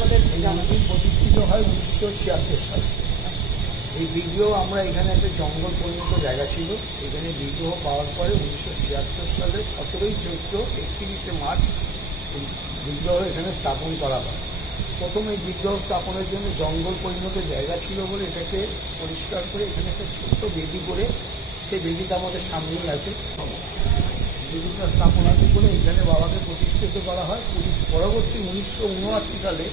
মন্দির প্রতিষ্ঠিত হয় 1976 সালে। এই বিগ্রহ আমরা এখানে একটা জঙ্গল পরিণত জায়গা ছিল, সেখানে বিগ্রহ পাওয়ার পরে 1976 সালে 17ই চৈত্র 31শে মার্চ বিগ্রহ এখানে স্থাপন করা হয়। প্রথম এই বিগ্রহ স্থাপনের জন্য জঙ্গল পরিণত জায়গা ছিল বলে এটাকে পরিষ্কার করে এখানে একটা ছোট্ট বেদি করে, সেই বেদিটা আমাদের সামনেই আছে। বেদিটা স্থাপনাদি করে এখানে বাবাকে প্রতিষ্ঠিত করা হয়। পরবর্তী 1979 সালে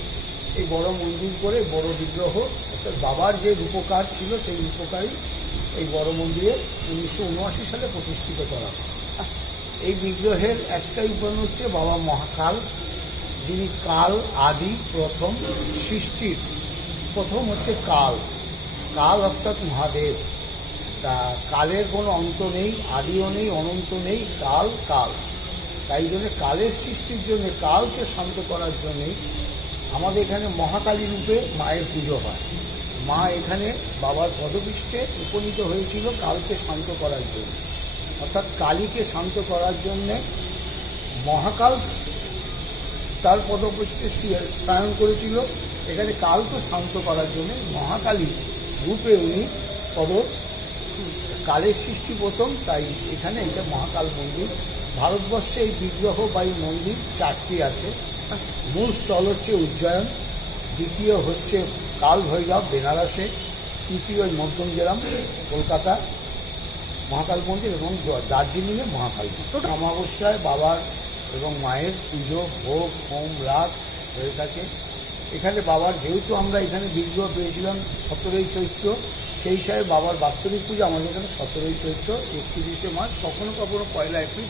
এই বড় মন্দির করে বড় বিগ্রহ, অর্থাৎ বাবার যে রূপকার ছিল সেই রূপকারই এই বড় মন্দিরে 1979 সালে প্রতিষ্ঠিত করা হয়। আচ্ছা, এই বিগ্রহের একটাই উপাদান হচ্ছে বাবা মহাকাল, যিনি কাল আদি প্রথম সৃষ্টির প্রথম হচ্ছে কাল। কাল অর্থাৎ মহাদেব। তা কালের কোনো অন্ত নেই, আদিও নেই, অনন্ত নেই, কাল কাল। তাই জন্য কালের সৃষ্টির জন্য, কালকে শান্ত করার জন্যেই আমাদের এখানে মহাকালী রূপে মায়ের পুজো হয়। মা এখানে বাবার পদপৃষ্ঠে উপনীত হয়েছিল কালকে শান্ত করার জন্য, অর্থাৎ কালীকে শান্ত করার জন্যে মহাকাল তার পদপৃষ্ঠে স্নান করেছিল। এখানে কালকে শান্ত করার জন্য মহাকালী রূপে উনি কালের সৃষ্টি প্রথম, তাই এখানে এটা মহাকাল মন্দির। ভারতবর্ষে এই বিগ্রহ বা এই মন্দির 4টি আছে। মূল স্থল হচ্ছে উজ্জয়ন, দ্বিতীয় হচ্ছে কাল ভৈরব বেনারসে, তৃতীয় মধ্যমগ্রাম কলকাতা মহাকাল মন্দির, এবং দার্জিলিংয়ে মহাকাল মন্দির। অমাবস্যায় বাবার এবং মায়ের পুজো ভোগ হোম রাত হয়ে থাকে এখানে। বাবার যেহেতু আমরা এখানে বিগ্রহ পেয়েছিলাম 17ই চৈত্র, সেই হিসাবে বাবার বাৎসরিক পুজো আমাদের এখানে 17ই চৈত্র 31শে মার্চ, কখনো কখনো 1 এপ্রিল।